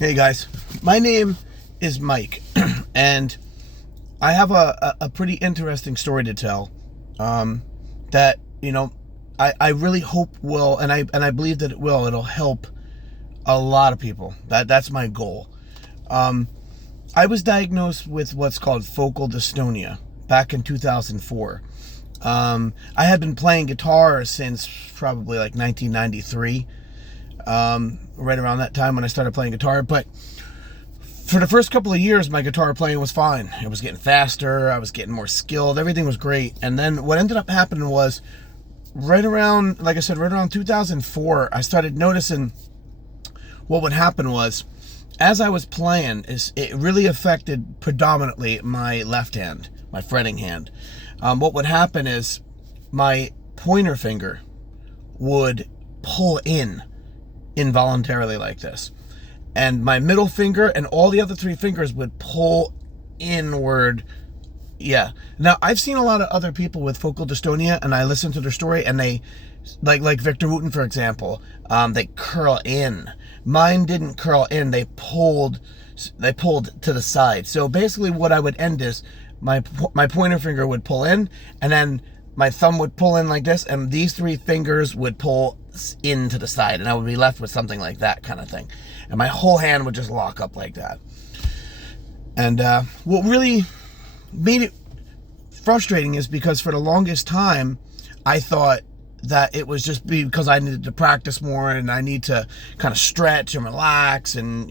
Hey guys, my name is Mike, and I have a pretty interesting story to tell. That I really hope will, and I believe that it will. It'll help a lot of people. That's my goal. I was diagnosed with what's called focal dystonia back in 2004. I had been playing guitar since probably like 1993. Right around that time when I started playing guitar. But for the first couple of years, my guitar playing was fine. It was getting faster. I was getting more skilled. Everything was great. And then what ended up happening was right around, like I said, right around 2004, I started noticing what would happen was as I was playing, it really affected predominantly my left hand, my fretting hand. What would happen is my pointer finger would pull in involuntarily like this, and my middle finger and all the other three fingers would pull inward. Yeah, now I've seen a lot of other people with focal dystonia, and I listened to their story, and they like Victor Wooten, for example, they curl in. Mine didn't curl in, they pulled to the side. So basically what I would end is my pointer finger would pull in, and then my thumb would pull in like this, and these three fingers would pull into the side, and I would be left with something like that kind of thing. And my whole hand would just lock up like that. And what really made it frustrating is because for the longest time, I thought that it was just because I needed to practice more and I need to kind of stretch and relax, and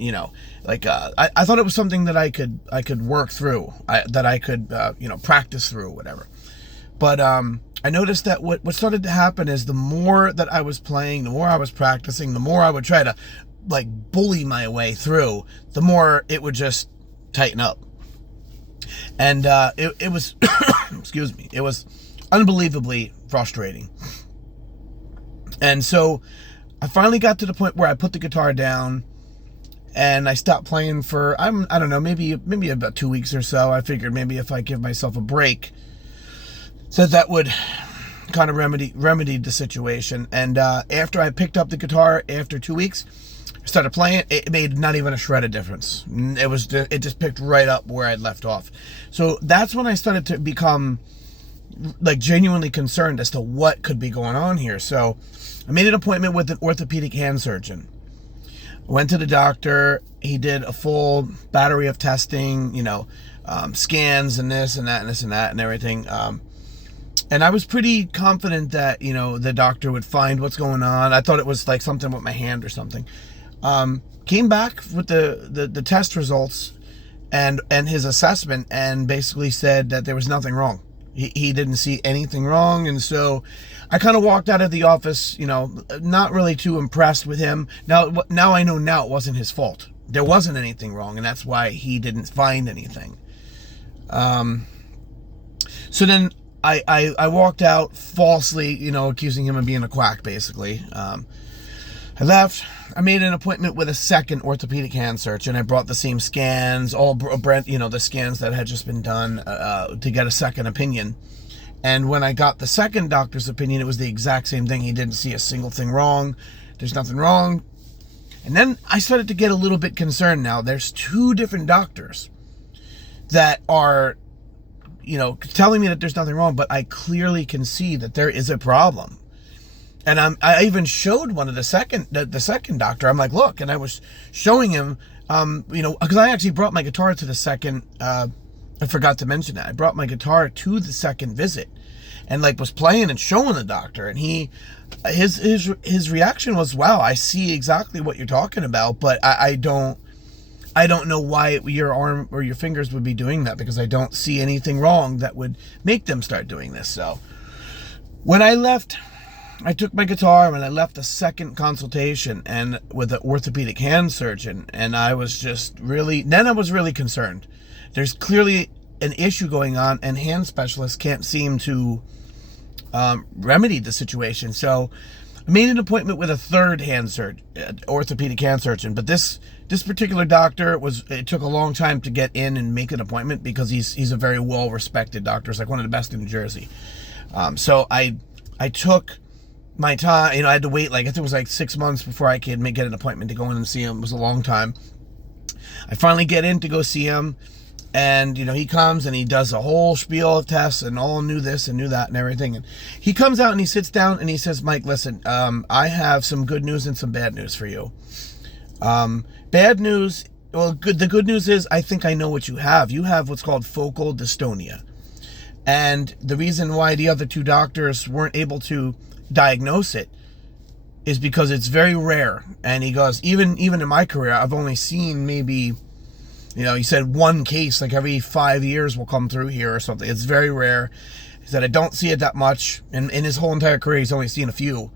I thought it was something that I could work through, that I could practice through, whatever. But I noticed that what started to happen is the more that I was playing, the more I was practicing, the more I would try to bully my way through, the more it would just tighten up. And it was, excuse me, it was unbelievably frustrating. And so I finally got to the point where I put the guitar down and I stopped playing for, I don't know, maybe about 2 weeks or so. I figured maybe if I give myself a break, so that would kind of remedy the situation. And after I picked up the guitar after 2 weeks, I started playing it. It made not even a shred of difference. It just picked right up where I'd left off. So that's when I started to become genuinely concerned as to what could be going on here. So I made an appointment with an orthopedic hand surgeon. Went to the doctor. He did a full battery of testing, scans and this and that and this and that and everything. And I was pretty confident that, the doctor would find what's going on. I thought it was like something with my hand or something. Came back with the test results and his assessment, and basically said that there was nothing wrong. He didn't see anything wrong. And so I kind of walked out of the office, not really too impressed with him. Now I know now it wasn't his fault. There wasn't anything wrong, and that's why he didn't find anything. So then I walked out falsely, accusing him of being a quack, basically. I left. I made an appointment with a second orthopedic hand surgeon. I brought the same scans, the scans that had just been done, to get a second opinion. And when I got the second doctor's opinion, it was the exact same thing. He didn't see a single thing wrong. There's nothing wrong. And then I started to get a little bit concerned now. There's two different doctors that are telling me that there's nothing wrong, but I clearly can see that there is a problem. And I even showed one of the second doctor. I'm like, look, and I was showing him, because I actually brought my guitar to the second. I forgot to mention that I brought my guitar to the second visit, and was playing and showing the doctor, and his reaction was, wow, I see exactly what you're talking about, but I don't know why your arm or your fingers would be doing that, because I don't see anything wrong that would make them start doing this. So when I left, I took my guitar and I left a second consultation and with an orthopedic hand surgeon, and I was really concerned. There's clearly an issue going on, and hand specialists can't seem to remedy the situation. So I made an appointment with a third orthopedic hand surgeon, but this particular doctor it took a long time to get in and make an appointment, because he's a very well-respected doctor. It's like one of the best in New Jersey. So I took my time. I had to wait, I think it was 6 months before I could get an appointment to go in and see him. It was a long time. I finally get in to go see him, and he comes and he does a whole spiel of tests and all knew this and knew that and everything. And he comes out and he sits down and he says, "Mike, listen, I have some good news and some bad news for you. Bad news, well, good. The good news is I think I know what you have. You have what's called focal dystonia. And the reason why the other two doctors weren't able to diagnose it is because it's very rare." And he goes, even in my career, I've only seen maybe, he said one case like every 5 years will come through here or something. It's very rare. He said, I don't see it that much. And in his whole entire career, he's only seen a few.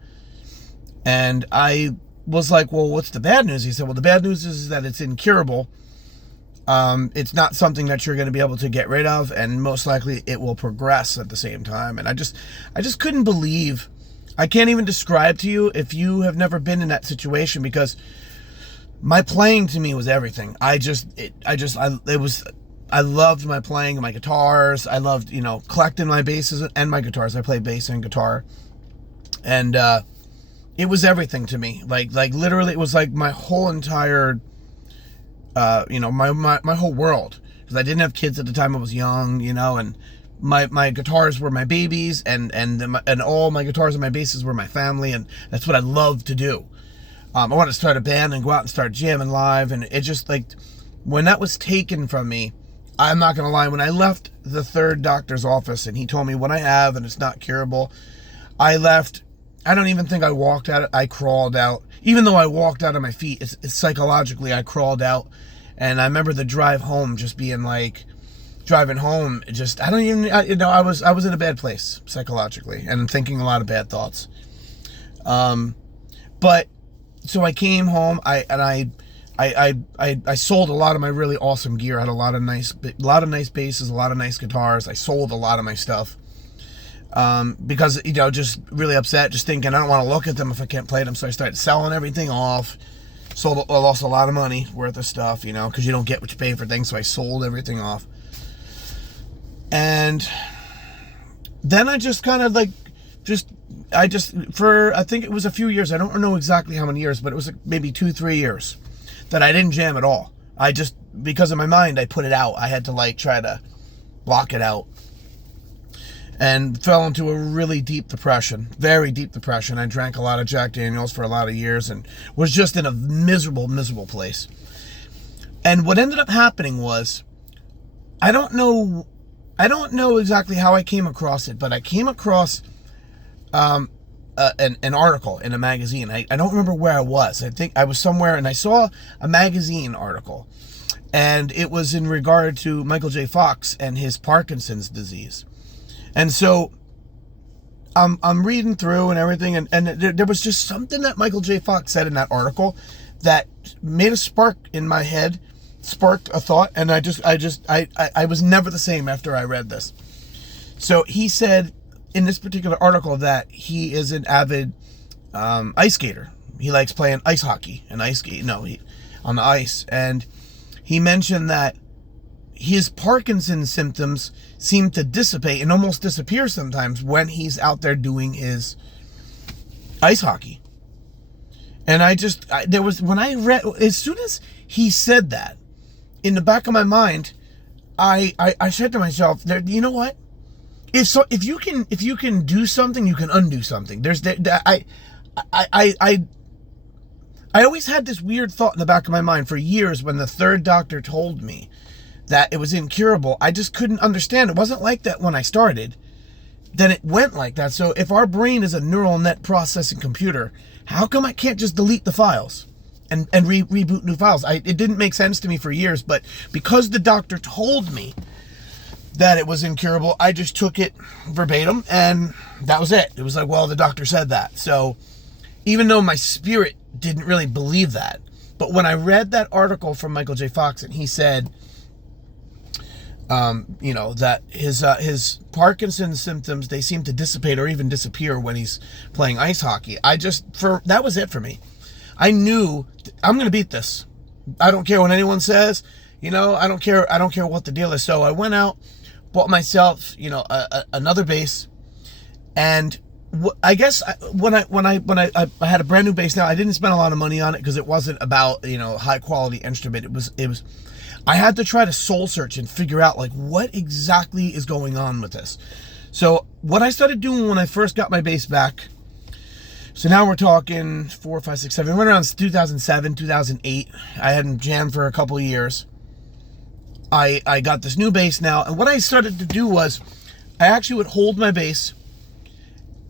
And I was like, well, what's the bad news? He said, well, the bad news is that it's incurable. It's not something that you're going to be able to get rid of, and most likely it will progress at the same time. And I just couldn't believe. I can't even describe to you if you have never been in that situation, because my playing to me was everything. I loved my playing, my guitars. I loved, collecting my basses and my guitars. I play bass and guitar. And, it was everything to me. Like literally it was like my whole entire, my whole world. Because I didn't have kids at the time. I was young, and my guitars were my babies, and all my guitars and my basses were my family, and that's what I loved to do. I wanted to start a band and go out and start jamming live, and it just, like, when that was taken from me, I'm not going to lie, when I left the third doctor's office and he told me what I have and it's not curable, I left. I don't even think I walked out. I crawled out. Even though I walked out on my feet, it's psychologically, I crawled out. And I remember the drive home just being like, driving home, just, I was in a bad place psychologically and thinking a lot of bad thoughts. But so I came home, I sold a lot of my really awesome gear. I had a lot of nice basses, a lot of nice guitars. I sold a lot of my stuff. Because, just really upset, just thinking I don't want to look at them if I can't play them. So I started selling everything off. I lost a lot of money worth of stuff, because you don't get what you pay for things. So I sold everything off. And then I just kind of for, I think it was a few years, I don't know exactly how many years, but it was maybe 2-3 years that I didn't jam at all. Because of my mind, I put it out. I had to try to block it out. And fell into a really deep depression, very deep depression. I drank a lot of Jack Daniels for a lot of years and was just in a miserable, miserable place. And what ended up happening was, I don't know exactly how I came across it, but I came across an article in a magazine. I don't remember where I was. I think I was somewhere and I saw a magazine article. And it was in regard to Michael J. Fox and his Parkinson's disease. And so I'm reading through and everything, and there was just something that Michael J. Fox said in that article that made a spark in my head, sparked a thought, and I was never the same after I read this. So he said in this particular article that he is an avid ice skater. He likes playing ice hockey and on the ice, and he mentioned that his Parkinson's symptoms seem to dissipate and almost disappear sometimes when he's out there doing his ice hockey. And when I read, as soon as he said that, in the back of my mind, I said to myself, you know what? If you can do something, you can undo something. I always had this weird thought in the back of my mind for years when the third doctor told me that it was incurable. I just couldn't understand. It wasn't like that when I started. Then it went like that. So if our brain is a neural net processing computer, how come I can't just delete the files and reboot new files? It didn't make sense to me for years, but because the doctor told me that it was incurable, I just took it verbatim, and that was it. It was like, well, the doctor said that. So even though my spirit didn't really believe that, but when I read that article from Michael J. Fox and he said, that his Parkinson's symptoms, they seem to dissipate or even disappear when he's playing ice hockey. That was it for me. I knew I'm going to beat this. I don't care what anyone says, I don't care what the deal is. So I went out, bought myself, another bass, and I guess when I had a brand new bass. Now I didn't spend a lot of money on it because it wasn't about, high quality instrument. It was I had to try to soul search and figure out like what exactly is going on with this. So what I started doing when I first got my bass back, so now we're talking 4, 5, 6, 7, right around 2007, 2008. I hadn't jammed for a couple of years. I got this new bass now, and what I started to do was I actually would hold my bass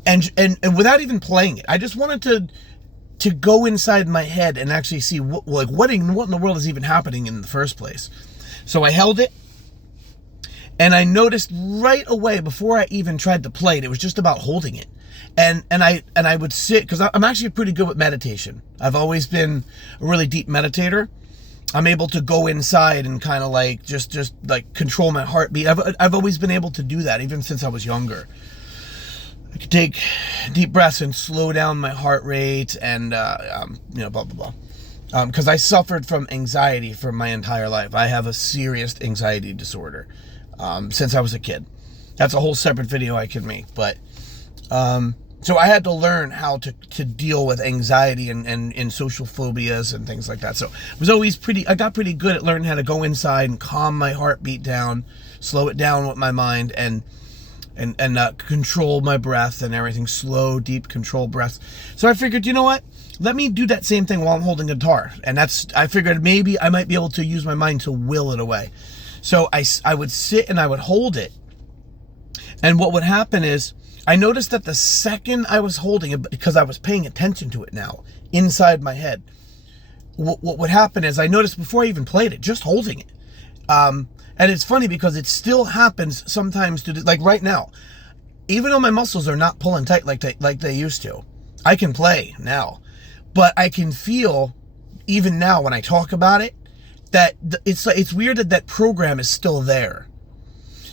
and without even playing it. I just wanted to go inside my head and actually see what in the world is even happening in the first place. So I held it, and I noticed right away before I even tried to play it, it was just about holding it. And I would sit, because I'm actually pretty good with meditation. I've always been a really deep meditator. I'm able to go inside and kind of like just like control my heartbeat. I've always been able to do that even since I was younger. I could take deep breaths and slow down my heart rate and blah blah blah. Because I suffered from anxiety for my entire life. I have a serious anxiety disorder since I was a kid. That's a whole separate video I could make, but. So I had to learn how to deal with anxiety and social phobias and things like that. So it was always I got pretty good at learning how to go inside and calm my heartbeat down, slow it down with my mind, and control my breath and everything. Slow, deep, controlled breath. So I figured, you know what? Let me do that same thing while I'm holding a guitar. And I figured maybe I might be able to use my mind to will it away. So I would sit and I would hold it. And what would happen is, I noticed that the second I was holding it, because I was paying attention to it now, inside my head, what would happen is I noticed before I even played it, just holding it. And it's funny because it still happens sometimes like right now, even though my muscles are not pulling tight like they used to, I can play now, but I can feel even now when I talk about it, that it's weird that program is still there.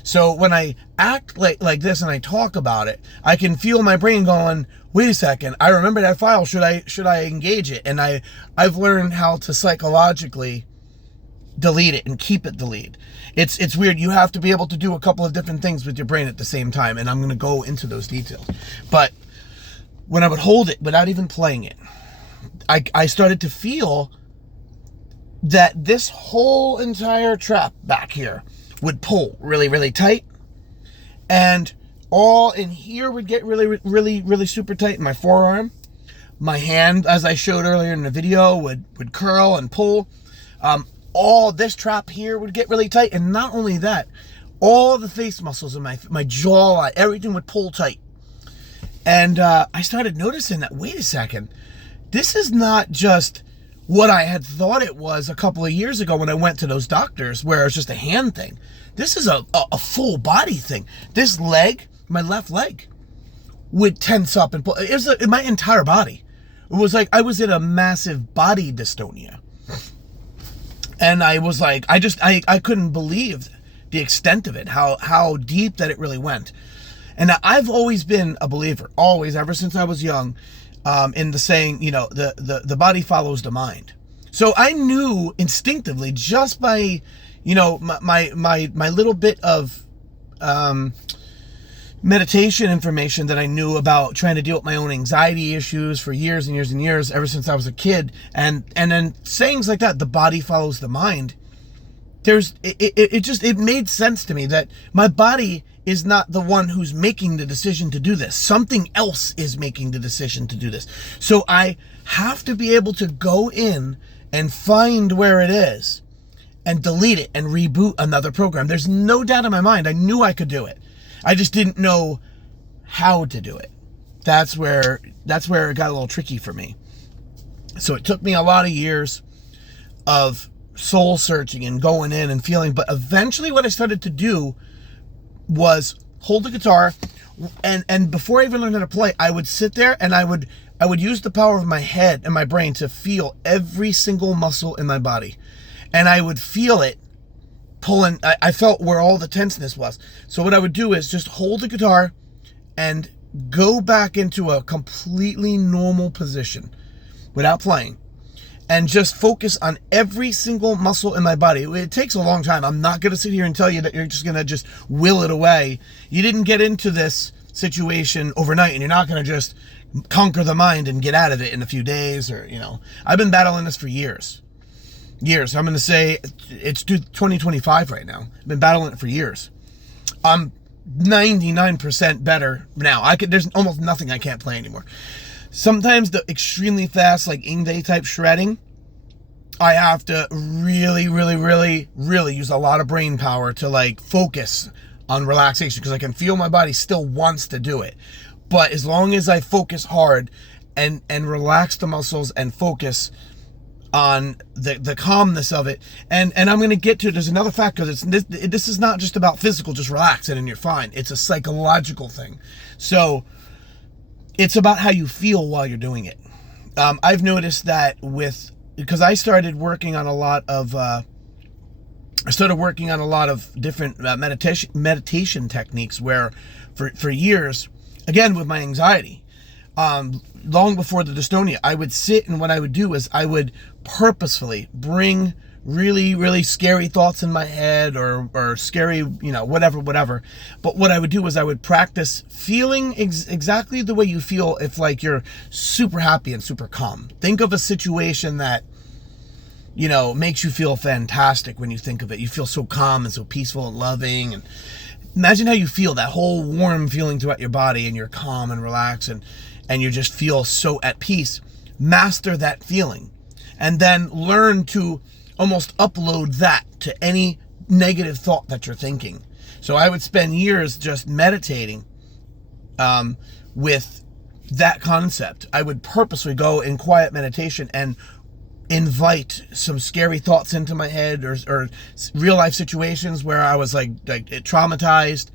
So when I act like this and I talk about it, I can feel my brain going, wait a second, I remember that file, should I engage it? And I've learned how to psychologically delete it and keep it deleted. It's weird. You have to be able to do a couple of different things with your brain at the same time, and I'm going to go into those details. But when I would hold it without even playing it, I started to feel that this whole entire trap back here would pull really, really tight, and all in here would get really, really, really super tight in my forearm. My hand, as I showed earlier in the video, would curl and pull. All this trap here would get really tight, and not only that, all the face muscles in my jaw, everything would pull tight. And I started noticing that, wait a second, this is not just what I had thought it was a couple of years ago when I went to those doctors where it was just a hand thing. This is a full body thing. This leg, my left leg, would tense up and pull. It was my entire body. It was like I was in a massive body dystonia. And I was like, I couldn't believe the extent of it, how deep that it really went. And I've always been a believer, always, ever since I was young, in the saying, the body follows the mind. So I knew instinctively, just by, my little bit of meditation information that I knew about trying to deal with my own anxiety issues for years and years and years, ever since I was a kid, and then sayings like that, the body follows the mind. It made sense to me that my body is not the one who's making the decision to do this. Something else is making the decision to do this. So I have to be able to go in and find where it is and delete it and reboot another program. There's no doubt in my mind. I knew I could do it. I just didn't know how to do it. That's where it got a little tricky for me. So it took me a lot of years of soul searching and going in and feeling, but eventually what I started to do was hold the guitar, and before I even learned how to play, I would sit there and I would use the power of my head and my brain to feel every single muscle in my body, and I would feel it pulling. I felt where all the tenseness was. So what I would do is just hold the guitar and go back into a completely normal position without playing, and just focus on every single muscle in my body. It takes a long time. I'm not going to sit here and tell you that you're just going to just will it away. You didn't get into this situation overnight, and you're not going to just conquer the mind and get out of it in a few days, or, I've been battling this for years. I'm going to say it's 2025 right now. I've been battling it for years. I'm 99% better now. There's almost nothing I can't play anymore. Sometimes the extremely fast, like Ingve type shredding, I have to really, really, really, really use a lot of brain power to like focus on relaxation, because I can feel my body still wants to do it. But as long as I focus hard and relax the muscles and focus on the calmness of it, and I'm going to get to, there's another factor, because this is not just about physical, just relax it and you're fine. It's a psychological thing. So it's about how you feel while you're doing it. I've noticed that because I started working on a lot of different meditation techniques, where for years, again with my anxiety, long before the dystonia, I would sit, and what I would do is I would purposefully bring really, really scary thoughts in my head, or scary, whatever. But what I would do is I would practice feeling exactly the way you feel if like you're super happy and super calm. Think of a situation that, makes you feel fantastic when you think of it. You feel so calm and so peaceful and loving, and imagine how you feel, that whole warm feeling throughout your body, and you're calm and relaxed, and you just feel so at peace. Master that feeling, and then learn to almost upload that to any negative thought that you're thinking. So I would spend years just meditating with that concept. I would purposely go in quiet meditation and invite some scary thoughts into my head, or real life situations where I was like traumatized.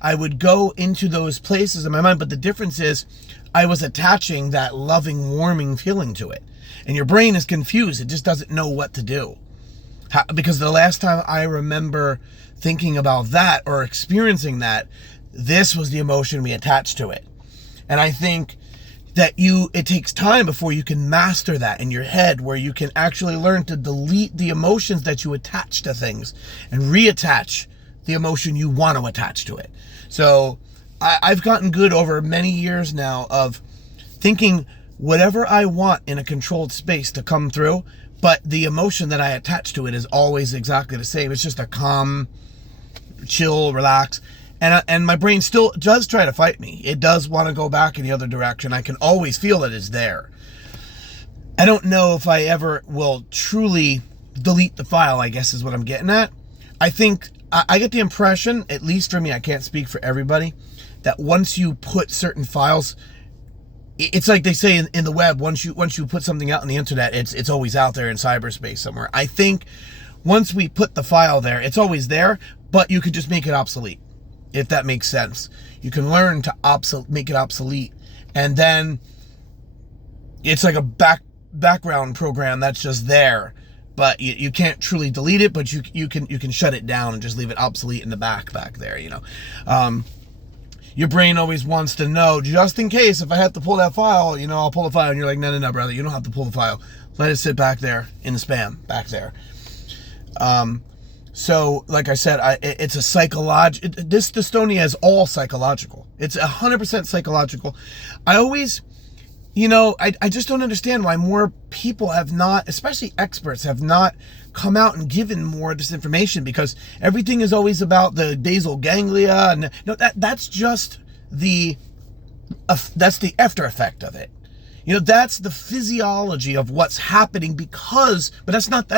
I would go into those places in my mind, but the difference is I was attaching that loving, warming feeling to it. And your brain is confused. It just doesn't know what to do. Because the last time I remember thinking about that or experiencing that, this was the emotion we attached to it. And I think that it takes time before you can master that in your head, where you can actually learn to delete the emotions that you attach to things and reattach the emotion you want to attach to it. So I've gotten good over many years now of thinking whatever I want in a controlled space to come through, but the emotion that I attach to it is always exactly the same. It's just a calm, chill, relax. And my brain still does try to fight me. It does want to go back in the other direction. I can always feel that it's there. I don't know if I ever will truly delete the file, I guess is what I'm getting at. I think, I get the impression, at least for me, I can't speak for everybody, that once you put certain files, it's like they say in the web, once you put something out on the internet, it's always out there in cyberspace somewhere. I think once we put the file there, it's always there, but you could just make it obsolete, if that makes sense. You can learn to make it obsolete, and then it's like a background program that's just there, but you can't truly delete it, but you can shut it down and just leave it obsolete in the back there, Your brain always wants to know, just in case, if I have to pull that file, I'll pull the file. And you're like, no, brother, you don't have to pull the file. Let it sit back there in the spam, back there. So, like I said, it's a this dystonia is all psychological. It's 100% psychological. I always, I just don't understand why more people have not, especially experts, have not come out and given more of this information, because everything is always about the basal ganglia, and that's just that's the after effect of it. That's the physiology of what's happening, but that's not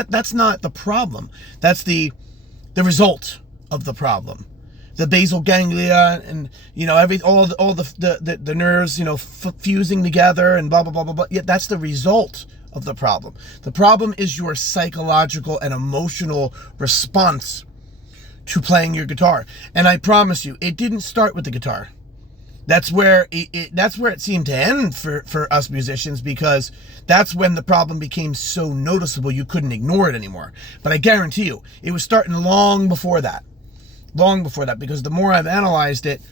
the problem. That's the result of the problem. The basal ganglia, and all the nerves fusing together and blah blah blah blah blah. Yeah, that's the result of the problem. The problem is your psychological and emotional response to playing your guitar. And I promise you, it didn't start with the guitar. That's where it seemed to end for us musicians, because that's when the problem became so noticeable you couldn't ignore it anymore. But I guarantee you, it was starting long before that, because the more I've analyzed it,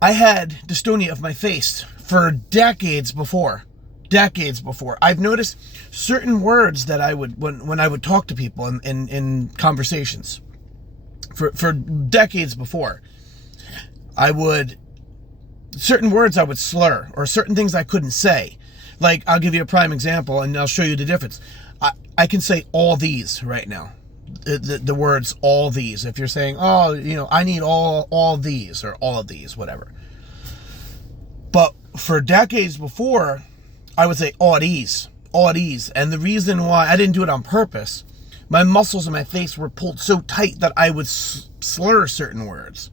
I had dystonia of my face for decades before. I've noticed certain words that I would, when I would talk to people in conversations for decades before, I would certain words I would slur, or certain things I couldn't say. Like, I'll give you a prime example, and I'll show you the difference. I can say all these right now. The words all these. If you're saying, oh, I need all these, or all of these, whatever. But for decades before, I would say all these. And the reason why I didn't do it on purpose, my muscles in my face were pulled so tight that I would slur certain words.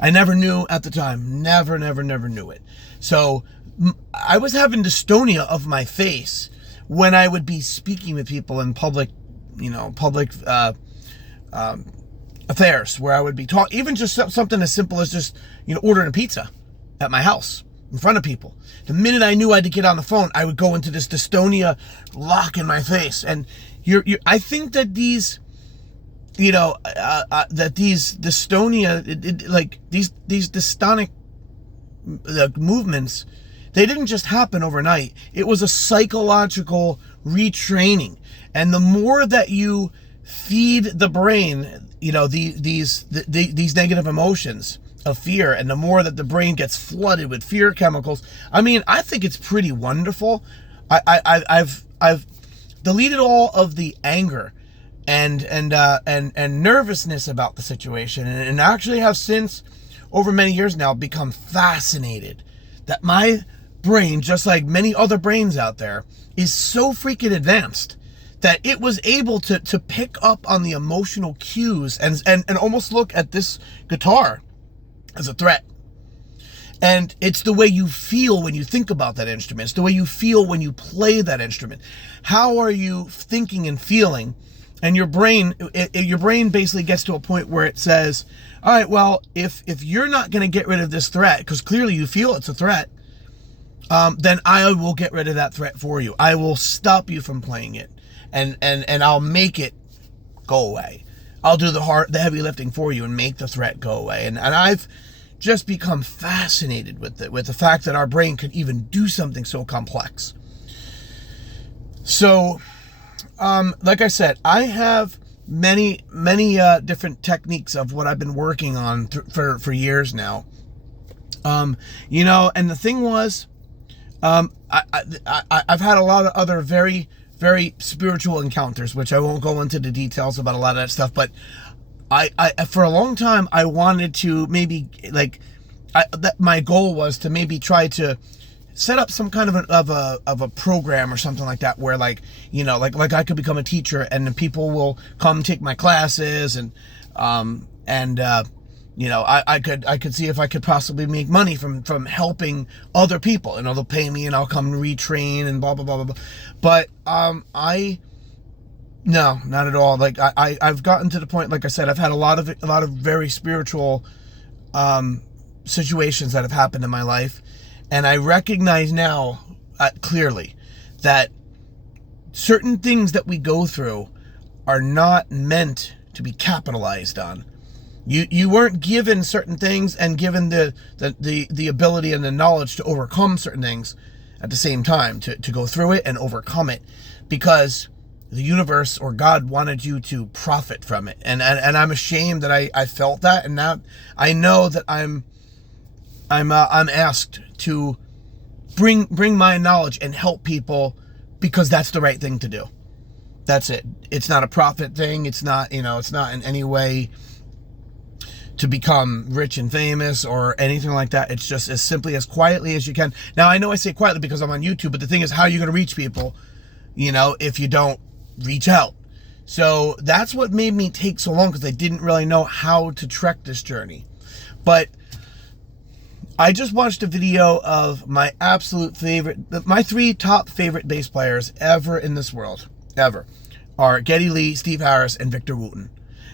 I never knew at the time. Never knew it. So I was having dystonia of my face when I would be speaking with people in public affairs, where I would be talking, even just something as simple as just, ordering a pizza at my house in front of people. The minute I knew I had to get on the phone, I would go into this dystonia lock in my face. And I think that these, that these dystonia, like these dystonic movements, they didn't just happen overnight. It was a psychological retraining. And the more that you feed the brain, these negative emotions of fear, and the more that the brain gets flooded with fear chemicals, I think it's pretty wonderful. I've deleted all of the anger and nervousness about the situation, and actually have since, over many years now, become fascinated that my brain, just like many other brains out there, is so freaking advanced that it was able to pick up on the emotional cues and almost look at this guitar as a threat. And it's the way you feel when you think about that instrument. It's the way you feel when you play that instrument. How are you thinking and feeling? And your brain basically gets to a point where it says, all right, well, if you're not going to get rid of this threat, because clearly you feel it's a threat, then I will get rid of that threat for you. I will stop you from playing it, and I'll make it go away. I'll do the heavy lifting for you and make the threat go away. And I've just become fascinated with the fact that our brain could even do something so complex. So, like I said, I have many different techniques of what I've been working on for years now. And the thing was, I've had a lot of other very, very spiritual encounters, which I won't go into the details about a lot of that stuff, but I for a long time, I wanted to maybe, my goal was to maybe try to set up some kind of a program or something like that, where like I could become a teacher, and then people will come take my classes, and I could see if I could possibly make money from helping other people. They'll pay me, and I'll come retrain and blah blah blah blah blah. But no, not at all. Like I've gotten to the point, like I said, I've had a lot of very spiritual situations that have happened in my life, and I recognize now clearly that certain things that we go through are not meant to be capitalized on. You weren't given certain things and given the ability and the knowledge to overcome certain things at the same time, to go through it and overcome it, because the universe or God wanted you to profit from it. And I'm ashamed that I felt that, and now I know that I'm asked to bring my knowledge and help people, because that's the right thing to do. That's it. It's not a profit thing. It's not in any way to become rich and famous or anything like that. It's just as simply, as quietly as you can. Now, I know I say quietly because I'm on YouTube, but the thing is, how are you going to reach people, if you don't reach out? So that's what made me take so long, because I didn't really know how to trek this journey. But I just watched a video of my absolute favorite, my 3 top favorite bass players ever in this world, ever, are Geddy Lee, Steve Harris, and Victor Wooten.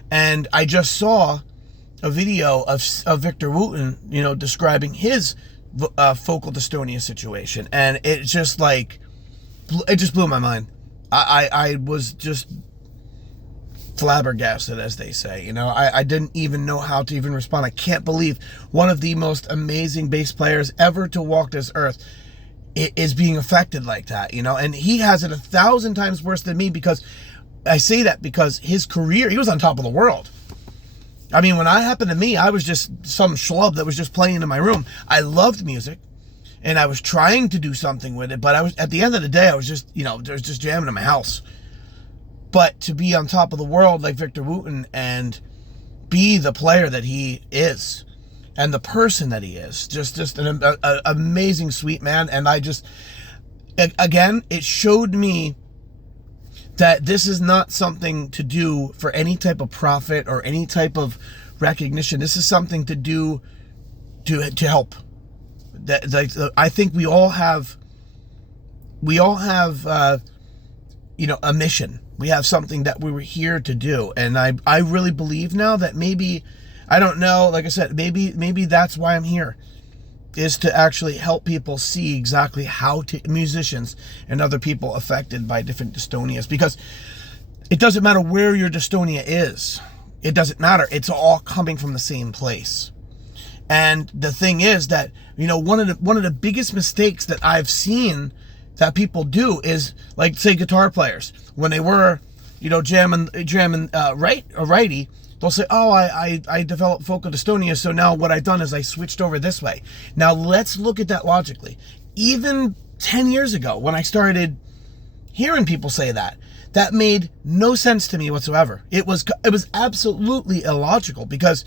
And I just saw a video of Victor Wooten, describing his focal dystonia situation, and it just blew my mind. I was just flabbergasted, as they say. I didn't even know how to even respond. I can't believe one of the most amazing bass players ever to walk this earth is being affected like that, and he has it 1,000 times worse than me, because I say that because his career, he was on top of the world. I mean, when that happened to me, I was just some schlub that was just playing in my room. I loved music, and I was trying to do something with it, but I was, at the end of the day, I was just, I was just jamming in my house. But to be on top of the world like Victor Wooten and be the player that he is and the person that he is, just an amazing, sweet man. And I just, again, it showed me that this is not something to do for any type of profit or any type of recognition. This is something to do to help. I think we all have a mission. We have something that we were here to do. And I really believe now that maybe, I don't know, like I said, maybe that's why I'm here, is to actually help people see exactly how musicians and other people affected by different dystonias. Because it doesn't matter where your dystonia is. It doesn't matter. It's all coming from the same place. And the thing is that, one of the biggest mistakes that I've seen that people do is, like, say, guitar players, when they were, jamming right or righty, they'll say, oh, I developed focal dystonia, so now what I've done is I switched over this way. Now let's look at that logically. Even 10 years ago, when I started hearing people say that made no sense to me whatsoever. It was absolutely illogical, because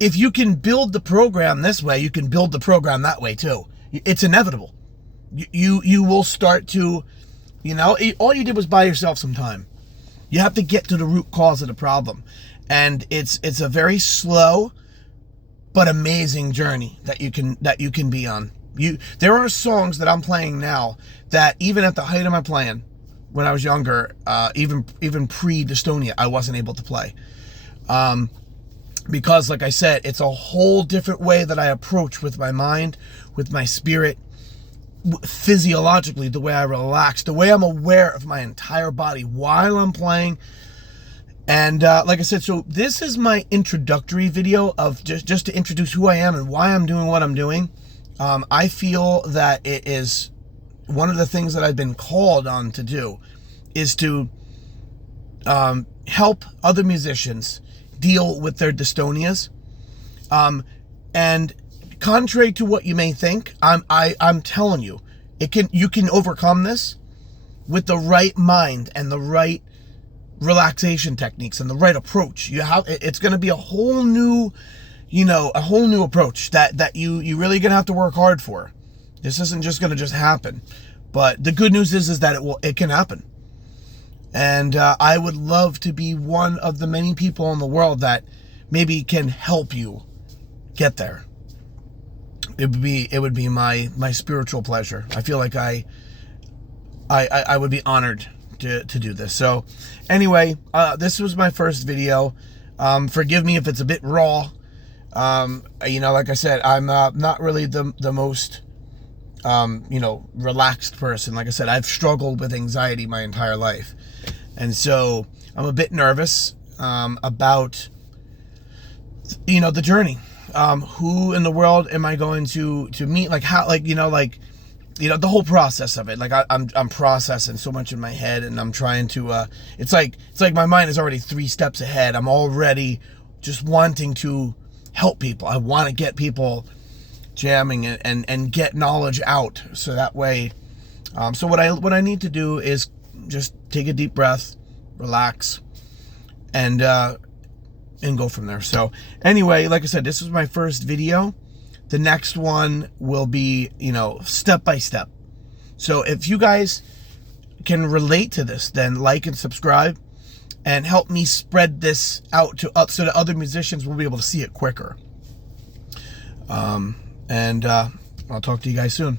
if you can build the program this way, you can build the program that way too. It's inevitable. You will start to, all you did was buy yourself some time. You have to get to the root cause of the problem. And it's a very slow but amazing journey that you can be on. There are songs that I'm playing now that even at the height of my playing, when I was younger, even pre-dystonia, I wasn't able to play. Because, like I said, it's a whole different way that I approach with my mind, with my spirit, physiologically, the way I relax, the way I'm aware of my entire body while I'm playing. And like I said, so this is my introductory video of just to introduce who I am and why I'm doing what I'm doing. I feel that it is one of the things that I've been called on to do is to help other musicians deal with their dystonias. And contrary to what you may think, I'm telling you, you can overcome this with the right mind and the right relaxation techniques and the right approach. It's going to be a whole new approach that you really gonna have to work hard for. This isn't just gonna just happen. But the good news is that it can happen. And I would love to be one of the many people in the world that maybe can help you get there. It would be my spiritual pleasure. I feel like I would be honored to do this. So anyway, this was my first video. Forgive me if it's a bit raw. Like I said, I'm not really the most relaxed person. Like I said, I've struggled with anxiety my entire life. And so I'm a bit nervous about the journey. Who in the world am I going to meet? Like how, the whole process of it. Like I'm processing so much in my head, and I'm trying to it's like my mind is already 3 steps ahead. I'm already just wanting to help people. I want to get people jamming and get knowledge out, so that way so what I need to do is just take a deep breath, relax, and go from there. So anyway, like I said, this was my first video. The next one will be, step by step. So if you guys can relate to this, then like and subscribe and help me spread this out so that other musicians will be able to see it quicker. And I'll talk to you guys soon.